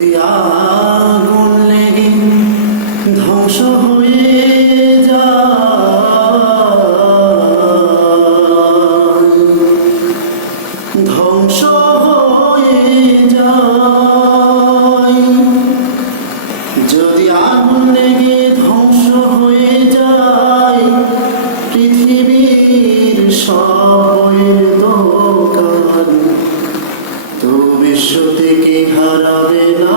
আগুন লেগে ধ্বংস হয়ে যায়, ধ্বংস হয়ে যায়। যদি আগুন লেগে ধ্বংস হয়ে যায় পৃথিবীর সব দোকান, তো বিশ্ব থেকে হারাবে না।